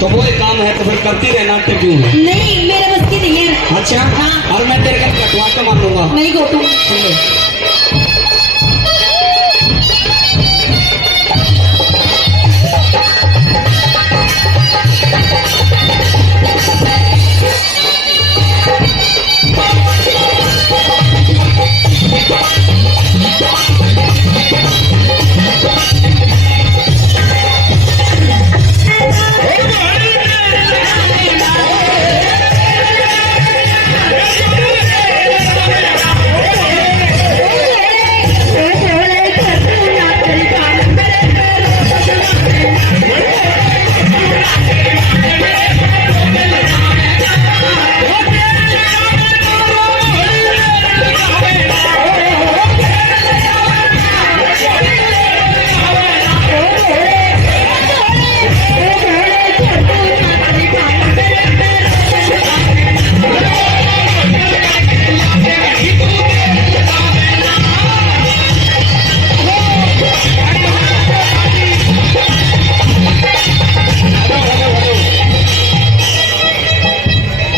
तो वो एक काम है तो फिर करती रहना, तो क्यों है? नहीं मेरे बस की नहीं है। अच्छा हाँ। और मैं तेरे घर कटवा के मान लूंगा। नहीं गोटू सुन ले।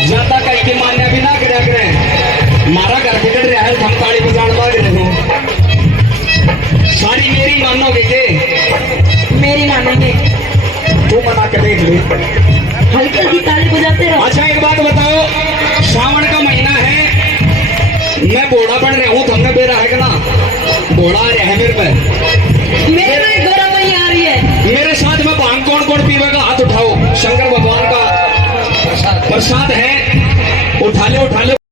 ज्यादा कहीं के मान्या भी ना करे करें, मारा घर बिगड़ रहा है, हम ताली बजान मांग रहे हो। सारी मेरी मानोगे के? मेरी मानेंगे। तू मना के देख ले। हल्की हल्की ताली बजाते रहो। अच्छा एक बात बताओ, सावन का महीना है, मैं बोड़ा बन रहा हूँ, तुमने बेरा है कि ना? बोड़ा आ रहा है मेरे पे, मेरे में गोरा वही आ रही है। मेरे साथ में भांग कौन कौन पीवेगा? हाथ उठाओ, शंकर भगवान का प्रसाद है, उठा ले उठा ले।